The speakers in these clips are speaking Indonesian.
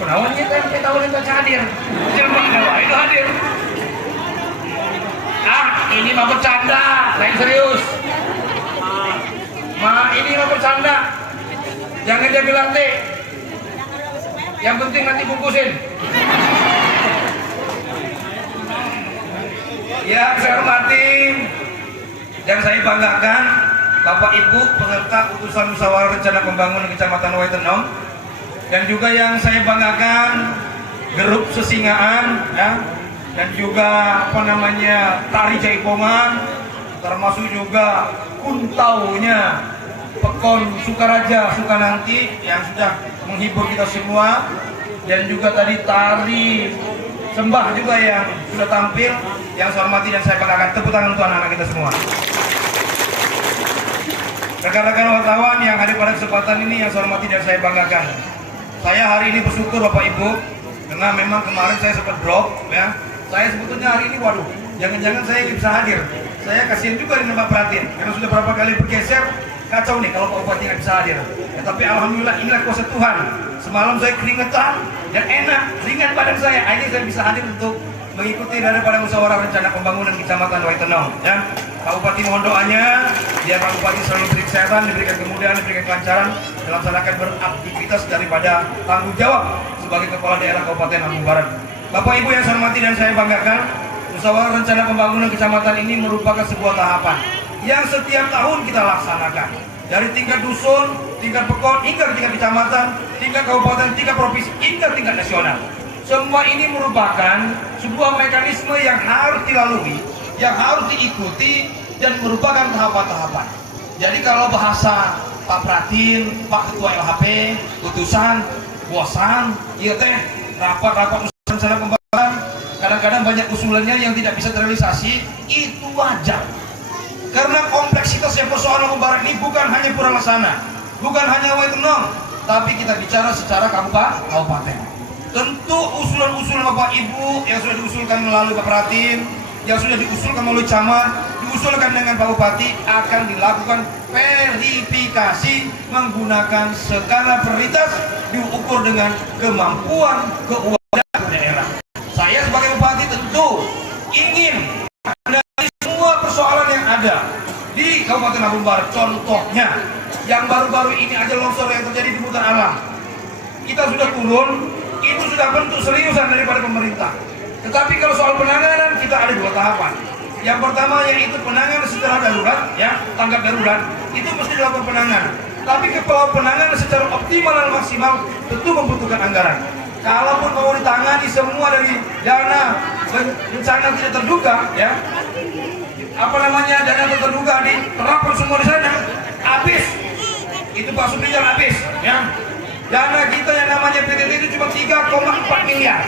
Kenawannya kan kita tahun yang hadir. Jelma itu hadir. Ini mah bercanda, lain serius. Ini mah bercanda. Jangan dia bilang teh. Yang penting nanti bungkusin. Ya, saya hormati dan saya banggakan Bapak Ibu peserta utusan musyawarah rencana pembangunan Kecamatan Waitenong, dan juga yang saya banggakan grup Sesingaan ya, dan juga tari Jaipongan, termasuk juga kuntaunya Pekon Sukaraja Sukananti yang sudah menghibur kita semua, dan juga tadi tari Sembah juga yang sudah tampil, yang saya hormati dan saya banggakan. Tepuk tangan untuk anak-anak kita semua. Rekan-rekan wartawan yang hadir pada kesempatan ini yang saya hormati dan saya banggakan. Saya hari ini bersyukur Bapak Ibu, karena memang kemarin saya sempat drop ya. Saya sebetulnya hari ini waduh, jangan-jangan saya bisa hadir. Saya kasihan juga dengan Pak Pratin, karena sudah berapa kali bergeser, kacau nih kalau Pak Bupati nggak bisa hadir. Ya, tapi alhamdulillah inilah kuasa Tuhan. Semalam saya keringetan dan enak, ringan badan saya. Ini saya bisa hadir untuk mengikuti daripada musyawarah rencana pembangunan Kecamatan Waitenong. Ya, Pak Bupati mohon doanya, biar Pak Bupati selalu diberi kesehatan, diberikan kemudahan, diberikan kelancaran dalam melaksanakan beraktivitas daripada tanggung jawab sebagai kepala daerah Kabupaten Lampung Barat. Bapak Ibu yang saya hormati dan saya banggakan, musyawarah rencana pembangunan kecamatan ini merupakan sebuah tahapan yang setiap tahun kita laksanakan. Dari tingkat dusun, tingkat pekon, hingga tingkat kecamatan, tingkat kabupaten, tingkat provinsi, hingga tingkat nasional. Semua ini merupakan sebuah mekanisme yang harus dilalui, yang harus diikuti, dan merupakan tahapan-tahapan. Jadi kalau bahasa Pak Pratin, Pak Ketua LHP, utusan, bosan, iya teh, rapat-rapat rencana pembangunan, kadang-kadang banyak usulannya yang tidak bisa terrealisasi, itu wajar. Karena kompleksitasnya persoalan Lampung Barat ini bukan hanya Puralaksana, bukan hanya Waitenong, tapi kita bicara secara kabupaten. Tentu usulan-usulan Bapak Ibu yang sudah diusulkan melalui Pak Pratin, yang sudah diusulkan melalui camat, diusulkan dengan Pak Bupati, akan dilakukan verifikasi menggunakan skala prioritas, diukur dengan kemampuan keuangan daerah. Saya sebagai Bupati tentu ingin dari semua persoalan yang ada di Kabupaten Lampung Barat, contohnya yang baru-baru ini aja longsor yang terjadi di hutan alam, kita sudah turun, itu sudah bentuk seriusan daripada pemerintah. Tetapi kalau soal penanganan kita ada dua tahapan. Yang pertama yaitu penanganan secara darurat, ya, tanggap darurat, itu mesti dilakukan penanganan. Tapi kalau penanganan secara optimal dan maksimal tentu membutuhkan anggaran. Kalaupun mau ditangani semua dari dana bencana tidak terduga, ya, dana terduga diterapkan semua di sana, habis. Itu Pak Suprijan habis, ya. Dana kita yang namanya PTT itu cuma 3,4 miliar.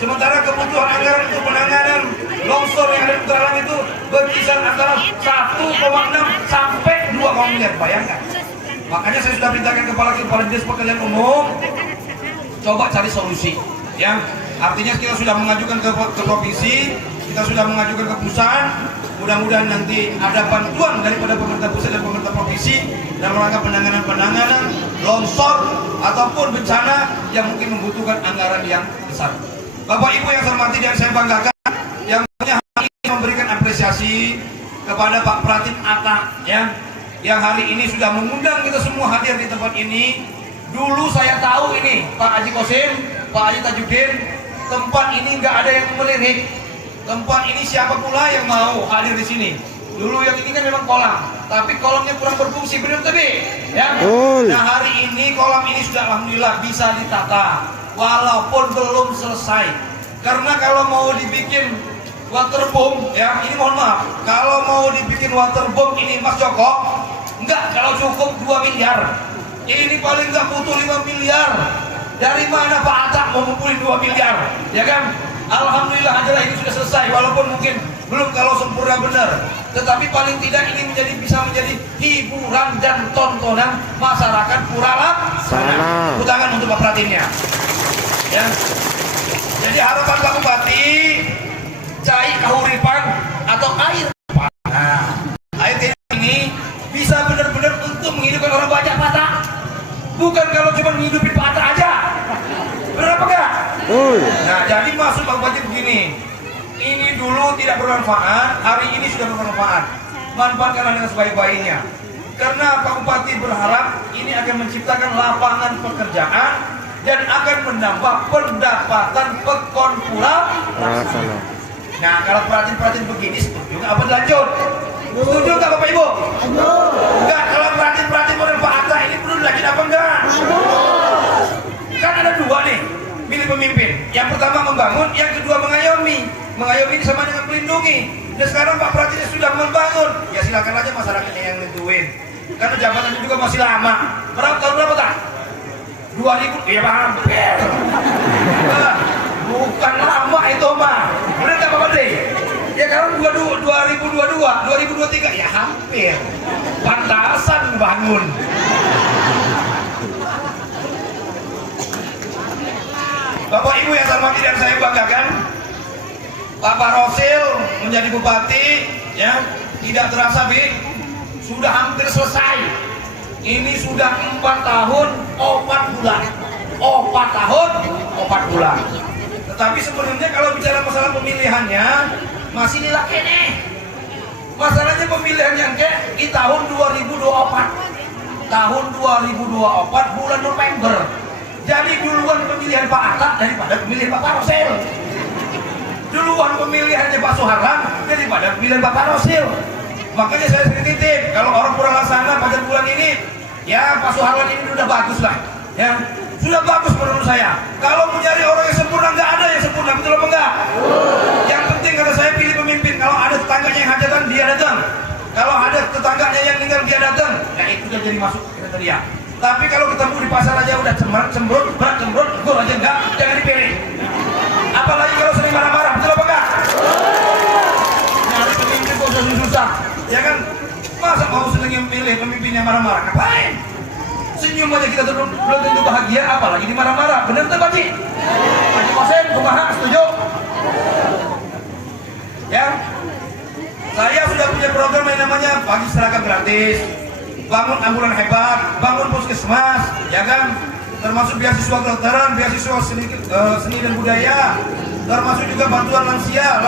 Sementara kebutuhan anggaran untuk penanganan longsor yang ada di Utara itu berkisar antara 1,6 sampai 2 miliar. Bayangkan. Makanya saya sudah perintahkan kepala Dinas Pekerjaan Umum coba cari solusi. Ya, artinya kita sudah mengajukan ke provinsi, kita sudah mengajukan ke pusat. Mudah-mudahan nanti ada bantuan daripada pemerintah pusat dan pemerintah provinsi dalam rangka penanganan longsor ataupun bencana yang mungkin membutuhkan anggaran yang besar. Bapak Ibu yang saya hormati dan saya banggakan, yang hari ini memberikan apresiasi kepada Pak Pratin Atta, ya, yang hari ini sudah mengundang kita semua hadir di tempat ini. Dulu saya tahu ini Pak Haji Kosim, Pak Haji Tajuddin, tempat ini nggak ada yang melirik. Tempat ini siapa pula yang mau hadir di sini? Dulu yang ini kan memang kolam, tapi kolamnya kurang berfungsi, benar tadi, ya. Nah hari ini kolam ini sudah alhamdulillah bisa ditata, walaupun belum selesai. Karena kalau mau dibikin waterboom, ya, ini mohon maaf, kalau mau dibikin waterboom ini Mas Joko, enggak, kalau cukup 2 miliar. Ini paling enggak butuh 5 miliar. Dari mana Pak Atta mau ngumpulin 2 miliar, ya kan? Alhamdulillah ajalah ini sudah selesai, walaupun mungkin belum kalau sempurna benar, tetapi paling tidak ini bisa menjadi hiburan dan tontonan masyarakat Puralaksana. Tangan untuk Pak Pratinnya, ya. Jadi harapan Pak Bupati, cai kahuripan atau air. Nah, air ini bisa benar-benar untuk menghidupkan orang banyak Pak Atta. Bukan kalau cuma menghidupin Pak Atta aja. Berapa enggak? Nah, jadi maksud Pak Bupati begini, ini dulu tidak bermanfaat, hari ini sudah bermanfaat. Manfaatkanlah dengan sebaik-baiknya. Karena Pak Bupati berharap ini akan menciptakan lapangan pekerjaan dan akan menambah pendapatan Pekon Pulau Laksana. Nah, kalau perhatian begini setuju nggak apa lanjut? Setuju nggak Bapak Ibu? Enggak, kalau perhatian bermanfaat ini perlu lagi apa enggak? Kan ada dua nih, milih pemimpin. Yang pertama membangun, yang kedua mengayomi. Mengayomi ini sama dengan melindungi. Dan sekarang Pak Pratinya sudah membangun. Ya silakan aja masyarakatnya yang nentuin. Karena jabatannya juga masih lama. Tahun berapa tak? 2000, iya hampir. Bukan lama itu mah. Bener nggak Pak Padre? Ya kalau 2022, 2023 ya hampir. Pantasan bangun. Bapak Ibu yang saya hormati dan saya banggakan, Pak Rosil menjadi bupati, ya tidak terasa sudah hampir selesai. Ini sudah 4 tahun 4 bulan, 4 tahun 4 bulan. Tetapi sebenarnya kalau bicara masalah pemilihannya masih nilai nih. Masalahnya pemilihannya di tahun 2024, tahun 2024 bulan November. Jadi duluan pemilihan Pak Atta daripada pemilihan Pak Rosil. Duluan pemilihannya Pak Soeharlan daripada pemilihan Pak Rosil. Makanya saya sering titip, kalau orang kurang laksana pada bulan ini, ya Pak Soeharlan ini sudah bagus lah, ya sudah bagus menurut saya. Kalau mencari orang yang sempurna, nggak ada yang sempurna, betul apa enggak? Yang penting kalau saya pilih pemimpin, kalau ada tetangganya yang hajatan dia datang, kalau ada tetangganya yang tinggal dia datang, ya itu sudah jadi masuk kriteria. Tapi kalau ketemu di pasar aja udah cemberut, gue aja enggak, jangan dipilih. Apalagi kalau sering marah-marah, betul apa enggak? Nyari pemimpin kok susah, ya kan? Masa mau sering pilih pemimpin yang marah-marah, ngapain? Senyum aja kita belum tentu bahagia, apalagi di marah-marah. Bener tuh Pak Ji? Pak Kosen, kumaha, setuju? Ya, saya sudah punya program yang namanya Pagi Seragam Gratis, bangun ambulan hebat, bangun puskesmas, ya kan? Termasuk beasiswa kedokteran, beasiswa seni dan budaya, termasuk juga bantuan lansia,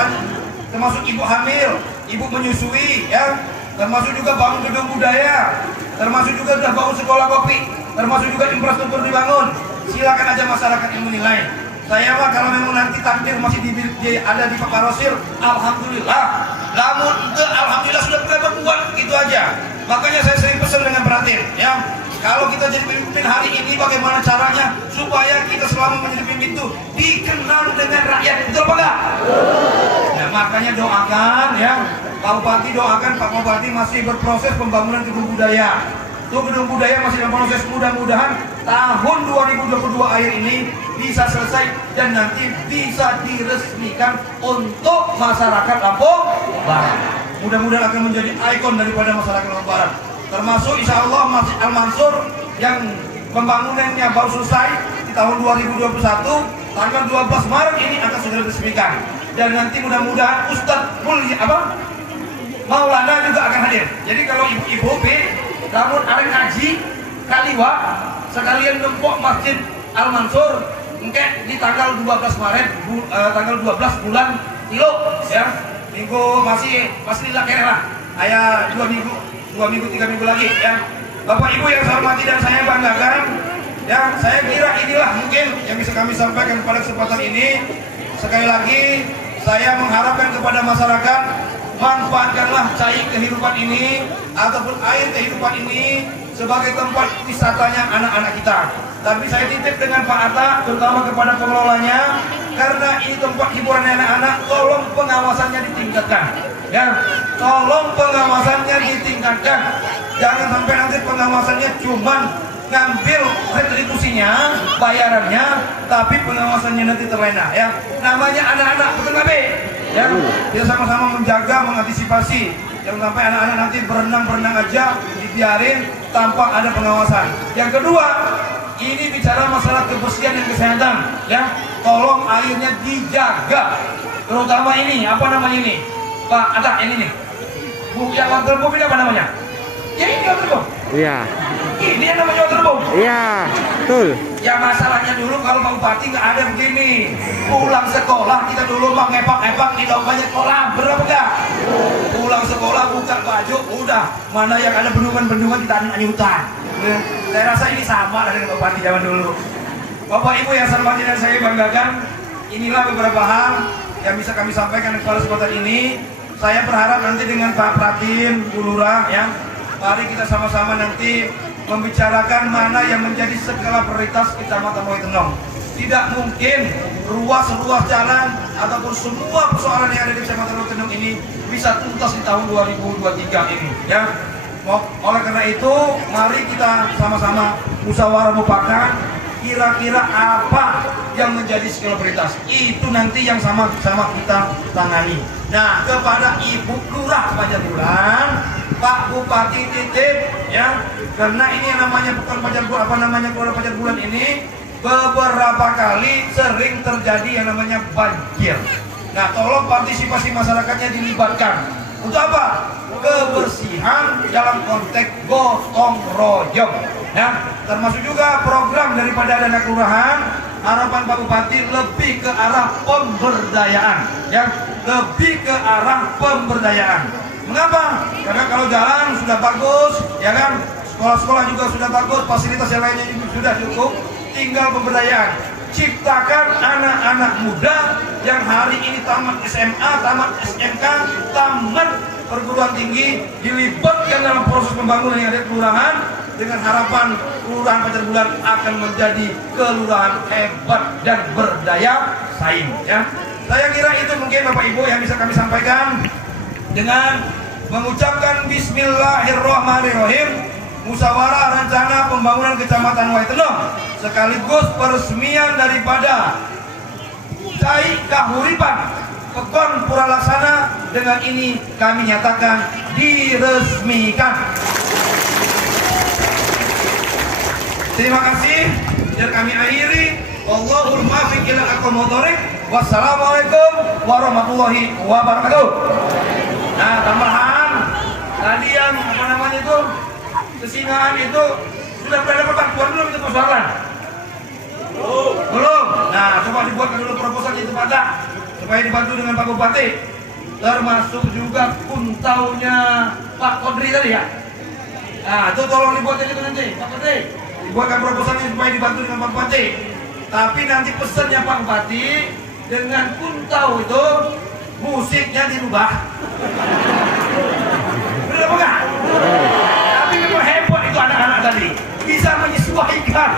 termasuk ibu hamil, ibu menyusui, ya, termasuk juga bangun gedung budaya, termasuk juga sudah bangun sekolah kopi, termasuk juga infrastruktur dibangun. Silakan aja masyarakat yang menilai. Saya mah kalau memang nanti takdir masih ada di Pak Rosil, alhamdulillah. Namun alhamdulillah sudah berbuat gitu aja. Makanya saya sering pesan dengan perhatian, ya. Kalau kita jadi pemimpin hari ini, bagaimana caranya supaya kita selama menjadi pemimpin itu dikenal dengan rakyat, betul apa enggak? Nah, makanya doakan, ya, Pak Bupati doakan Pak Bupati masih berproses pembangunan gedung budaya. Tuh gedung budaya masih dalam proses, mudah-mudahan tahun 2022 akhir ini bisa selesai dan nanti bisa diresmikan untuk masyarakat Lampung Barat. Mudah-mudahan akan menjadi ikon daripada masyarakat Lampung Barat. Termasuk insya Allah Masjid Al-Mansur yang pembangunannya baru selesai di tahun 2021, tanggal 12 Maret ini akan segera diresmikan. Dan nanti mudah-mudahan Ustadz Maulana juga akan hadir. Jadi kalau ibu-ibu namun ada ngaji kaliwa sekalian nempok Masjid Al-Mansur engke di tanggal 12 Maret tanggal 12 bulan Tilo, ya. Minggu masih lila kere lah. Aya 2 minggu 3 minggu lagi, ya. Bapak Ibu yang saya hormati dan saya banggakan, ya, saya kira inilah mungkin yang bisa kami sampaikan pada kesempatan ini. Sekali lagi saya mengharapkan kepada masyarakat, manfaatkanlah cai kehidupan ini ataupun air kehidupan ini sebagai tempat wisatanya anak-anak kita. Tapi saya titip dengan Pak Atta, terutama kepada pengelolanya, karena ini tempat hiburan anak-anak, tolong pengawasannya ditingkatkan. Ya, tolong pengawasannya ditingkatkan. Jangan sampai nanti pengawasannya cuman ngambil retribusinya, bayarannya, tapi pengawasannya nanti terlena. Ya, namanya anak-anak, betul nggak Be? Ya, kita sama-sama menjaga, mengantisipasi. Jangan sampai anak-anak nanti berenang aja dibiarin tanpa ada pengawasan. Yang kedua, ini bicara masalah kebersihan dan kesehatan, ya. Tolong airnya dijaga. Terutama ini, apa namanya ini? Pak, ada ini nih. Yang water pump ini apa namanya? Ya ini waterboom. Iya. Ini yang namanya waterboom. Iya, betul. Ya masalahnya dulu kalau Pak Bupati nggak ada begini. Pulang sekolah kita dulu mau ngepak-ngepak di lombanya sekolah, berapa enggak? Pulang sekolah buka baju, udah mana yang ada bendungan-bendungan kita anyutan. Saya rasa ini sama dengan Pak Bupati zaman dulu. Bapak Ibu yang saya hormati dan saya banggakan, inilah beberapa hal yang bisa kami sampaikan kepada kesempatan ini. Saya berharap nanti dengan Pak Pratim, Bu Lurah, ya, mari kita sama-sama nanti membicarakan mana yang menjadi skala prioritas Kecamatan Waitenong. Tidak mungkin ruas-ruas jalan ataupun semua persoalan yang ada di Kecamatan Waitenong ini bisa tuntas di tahun 2023 ini, ya. Oleh karena itu, mari kita sama-sama musyawarah mufakat. Kira-kira apa yang menjadi skala prioritas itu nanti yang sama-sama kita tangani. Nah, kepada Ibu Lurah Pajarbulan, Pak Bupati titip, ya, karena ini yang namanya bukan Kelurahan Pajarbulan ini beberapa kali sering terjadi yang namanya banjir. Nah, tolong partisipasi masyarakatnya dilibatkan. Untuk apa? Kebersihan dalam konteks gotong royong. Ya, termasuk juga program daripada dana kelurahan. Harapan Pak Bupati lebih ke arah pemberdayaan, ya, lebih ke arah pemberdayaan. Mengapa? Karena kalau jalan sudah bagus, ya kan, sekolah-sekolah juga sudah bagus, fasilitas yang lainnya juga sudah cukup, tinggal pemberdayaan. Ciptakan anak-anak muda yang hari ini tamat SMA, tamat SMK, tamat perguruan tinggi, dilibatkan dalam proses pembangunan yang ada di kelurahan, dengan harapan Kelurahan Pajarbulan akan menjadi kelurahan hebat dan berdaya saing, ya. Saya kira itu mungkin Bapak Ibu yang bisa kami sampaikan dengan mengucapkan Bismillahirrahmanirrahim, musyawarah rencana pembangunan Kecamatan Waitenong sekaligus peresmian daripada Cai Kahuripan Pekon Pura Laksana dengan ini kami nyatakan diresmikan. Terima kasih. Biar kami akhiri. Wallahul muwaffiq ila aqwamit thoriq. Wassalamualaikum warahmatullahi wabarakatuh. Nah, tambahan tadi yang apa namanya itu kesingahan itu sudah berada perbantuan belum itu persoalan? Belum. Nah, coba dibuatkan dulu proposal itu Pak, supaya dibantu dengan Pak Bupati, termasuk juga kuntaunya Pak Kodri tadi ya. Nah, itu tolong dibuatkan itu nanti Pak Kodri, dibuatkan proposalnya supaya dibantu dengan Pak Bupati. Tapi nanti pesannya Pak Bupati dengan kuntau itu musiknya dirubah. Benar apa enggak? Tapi memang hebat itu anak-anak tadi, bisa menyesuaikan.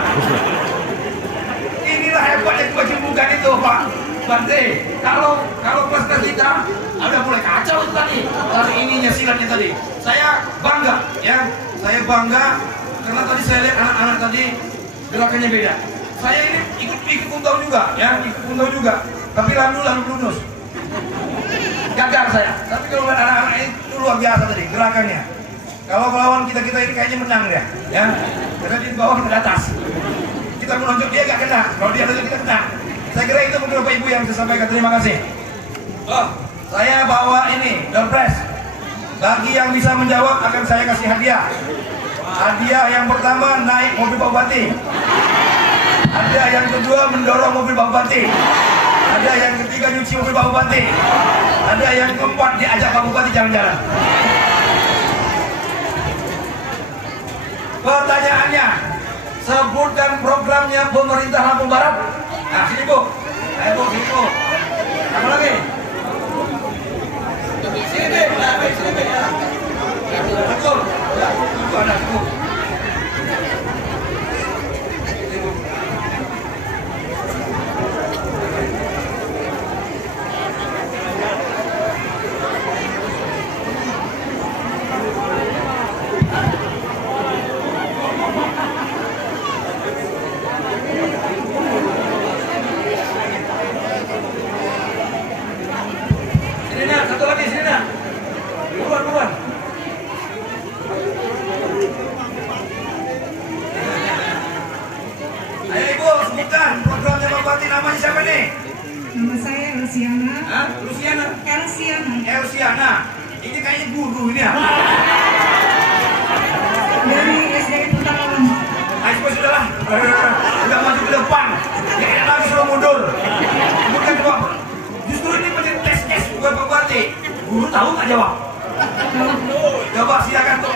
Inilah hebatnya kewajiban itu Pak Bante. Kalau kelas kita ada mulai kacau itu tadi. Kali ininya silatnya tadi. Saya bangga, ya. Saya bangga karena tadi saya lihat anak-anak tadi gerakannya beda. Saya ini ikut kuntau juga, ya, ikut kuntau juga. Tapi lalu lulus. Gagal saya. Tapi kalau lihat anak-anak itu luar biasa tadi gerakannya. Kalau melawan kita ini kayaknya menang dia, ya. Karena di bawah kita di atas. Kita menonjok dia gak kena. Kalau dia nonjok kita kena. Saya kira itu mungkin Bapak Ibu yang saya sampaikan. Terima kasih. Oh, saya bawa ini door prize. Bagi yang bisa menjawab akan saya kasih hadiah. Hadiah yang pertama naik mobil Pak Bupati. Hadiah yang kedua mendorong mobil Pak Bupati. Ada yang ketiga nyuci mobil Pak Bupati. Ada yang keempat diajak Pak Bupati jalan-jalan. Pertanyaannya, sebutkan programnya pemerintah Lampung Barat. Nah, sini Bu. Ayo Bu, sini Bu. Apa lagi? Sini deh, sini deh. Betul. Ya, itu ada Bu. Satu lagi, sini nak. Buruan. Ayo Ibu, sebutkan programnya Pak Bupati, namanya siapa nih? Nama saya Elsiana. Hah? Luciana? Elsiana. Elsiana. Ini kayaknya guru ini ya. Udah maju ke depan, ya enak lagi suruh mundur. Kemudian jawab, justru ini menjadi tes buat Pak Bupati. Guru tahu nggak jawab? Coba silakan tuh.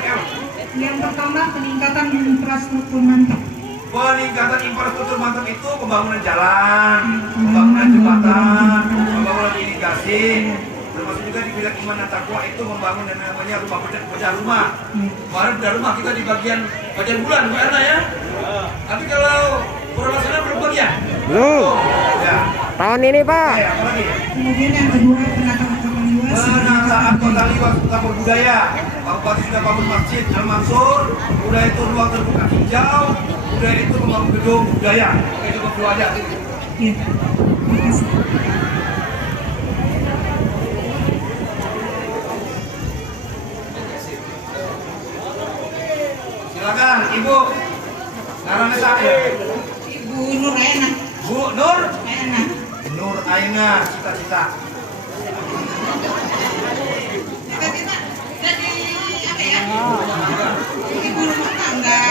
Yang pertama peningkatan infrastruktur mantap. Peningkatan infrastruktur mantap itu pembangunan jalan, pembangunan jembatan, pembangunan irigasi, termasuk juga di bidang iman dan takwa itu membangun yang namanya rumah bedah rumah. Kemarin bedah rumah kita di bagian bulan, Mbak ya. Tapi kalau permasalahan belum bagian. Belum. Ya. Tahun ini Pak. Apa lagi? Kemudian yang kedua penataan kota liwas. Penataan kota liwas tampil budaya. Pak Bupati sudah bangun masjid Al Mansur, udah itu ruang terbuka hijau, udah itu membangun gedung budaya. Oke, cukup dua aja. Ya, terima kasih. Silakan, Ibu. Namanya saya. Ibu Nur Aina. Bu Nur. Aina. Nur Aina, cita-cita. Cita-cita jadi apa ya? Ibu rumah tangga.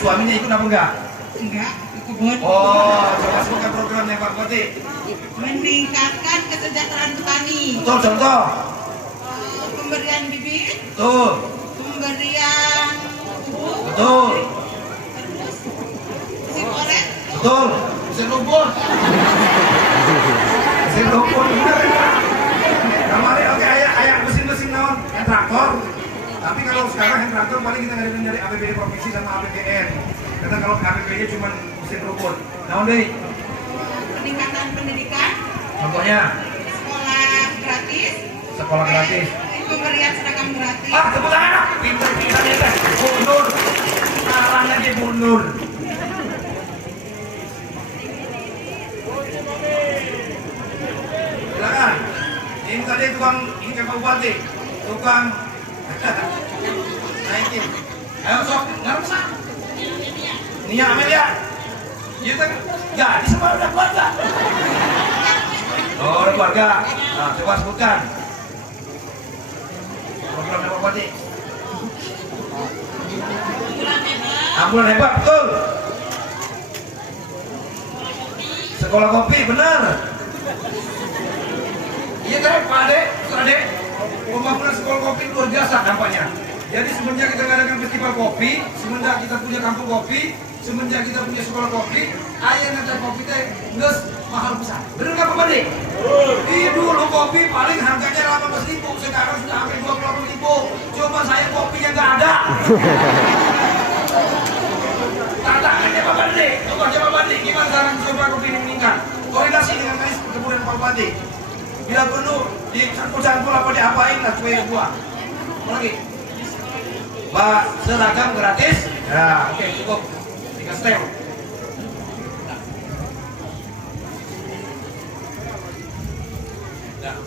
Suaminya ikut apa enggak? Enggak, ke kebun. Oh, coba sebutkan programnya Pak Bupati. Meningkatkan kesejahteraan petani. Betul, contoh. Pemberian bibit, Betul, pemberian pupuk, betul, terus mesin oret, betul. Mesin rumput. Mesin rumput, benar ya? Kemarin oke, ayah mesin-mesin naon, yang traktor. Tapi kalau sekarang yang traktor paling kita ngadain dari APBD provinsi sama APBN. Karena kalau APBD cuma mesin rumput. Naon deh? peningkatan pendidikan, Contohnya, sekolah gratis, sekolah gratis. pemberian seragam gratis. Ah, tepuk tangan. Pintar-pintar ya, teh. Bu Nur. Salah lagi Bu Nur. Silakan. Ini tadi tukang ini Pak Bupati. Tukang naikin. Ayo sok, ngarep sak. Nia Amelia. Iya kan? Jadi semua udah keluarga. Oh, udah keluarga. Nah, coba sebutkan. Program Pak Bupati. Ambulan hebat, betul. Sekolah kopi, benar. Iya kan Pak Ade, Pak Ade. Pembangunan sekolah kopi luar biasa dampaknya. Jadi semenjak kita ngadakan festival kopi, semenjak kita punya kampung kopi, semenjak kita punya sekolah kopi, ayah nanti kopi teh nges mahal besar. Bener nggak Pak Bupati? Iya dulu kopi paling harganya 18.000, sekarang sudah hampir 20.000. Cuma saya kopinya nggak ada. Tantangannya Pak Bupati, tugasnya Pak Bupati, gimana cara supaya kopi ini meningkat? Koordinasi dengan Kais Perkebunan Pak Bupati. Bila perlu dicampur-campur apa diapain lah cuy buah. Lagi. Pak, seragam gratis. Ya, oke cukup. 3 step. Nah.